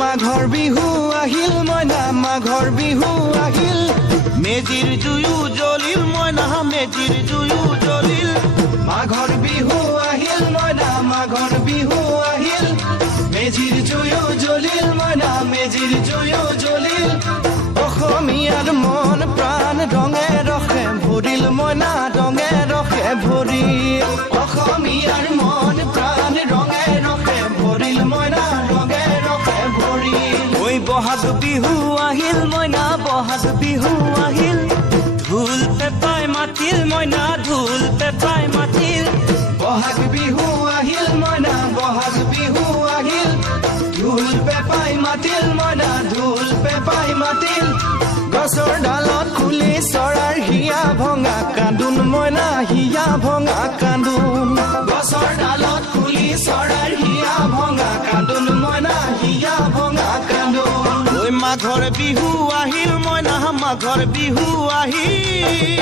মাঘৰ বিহু আহিল মইনা মাঘৰ বিহু আহিল মেজিৰ জুয়ো জ্বলিল মইনা মেজিৰ জুয়ো জ্বলিল মাঘৰ বিহু আহিল মইনা মাঘৰ বিহু আহিল মেজিৰ জুয়ো জ্বলিল মইনা মেজিৰ জুয়ো জ্বলিল অসমীয়াৰ মন প্ৰাণ ৰঙে ৰসে ভৰিল মইনা ৰঙে ৰসে ভৰিল অসমীয়াৰ মন প্ৰাণ ৰঙে ৰসে ভৰিল মইনা ৰঙে ৰসে ভৰিল ঐ বহাগ বিহু আহিল মইনা বহাগ বিহু আহিল ঢোল পেপাই মাতিল মইনা ঢোল পেপাই মাতিল বহাগ বিহু আহিল মইনা বহাগ বিহু আহিল ঢোল পেপাই মাতিল মইনা ঢোল পেপাই মাতিল গছৰ ডালত খুলি চৰাৰ হিয়া ভঙা কান্দোন মইনা হিয়া ভঙা কান্দোন গছৰ ডালত খুলি চৰাৰ হিয়া ভঙা কান্দোন মইনা হিয়া ভঙা কান্দোন ঐ মাঘৰ বিহু আহিল মইনা মাঘৰ বিহু আহিল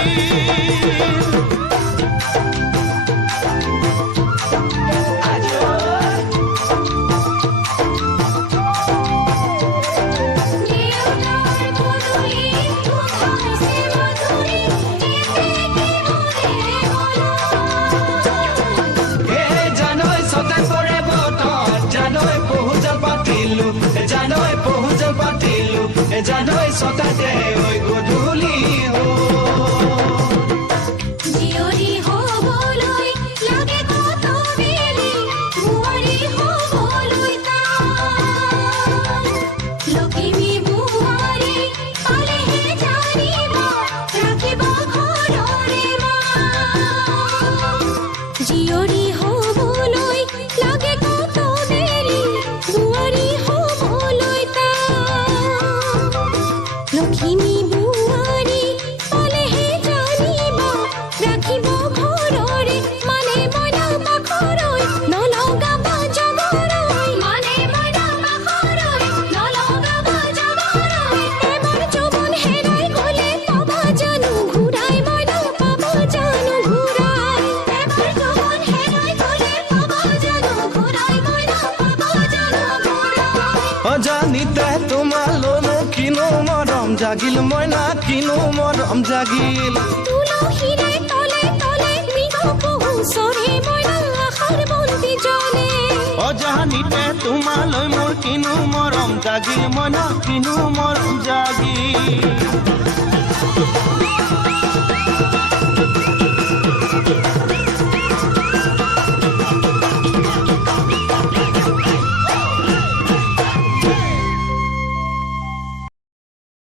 জানৈ ছটাতে ঐ গধূলি জিয়ৰী হ'বলৈ লাগে কত বেলি বোৱাৰী হ'বলৈ লখিমী বোৱাৰী পালেহে জানিব ৰাখিব ঘৰৰে জীয়ৰী হ'বলৈ লাগে কত বেলি বোৱাৰী হ'বলৈ লখিমী বোৱাৰী পালেহে জানিব ৰাখিব ঘৰৰে মানে মইনা পাখৰৈ নলগাব জগৰৈ মানে মইনা পাখৰৈ নলগাব জগৰৈ এবাৰ যৌৱন হেৰাই গ'লে পাবা জানো ঘূৰাই মইনা পাবা জানো ঘূৰাই এবাৰ যৌৱন হেৰাই গ'লে পাবা জানো ঘূৰাই মইনা পাবা জানো ঘূৰাই অজানিতে তোমালৈ কিনো মৰম জাগিল মইনা কিনো মৰম জাগিল তুলসীৰে তলে তলে মৃগ পহু চৰে মইনা আশাৰ বন্তি জ্বলে অজানিতে তোমালৈ মোৰ কিনো মৰম জাগিল মইনা কিনো মৰম জাগিল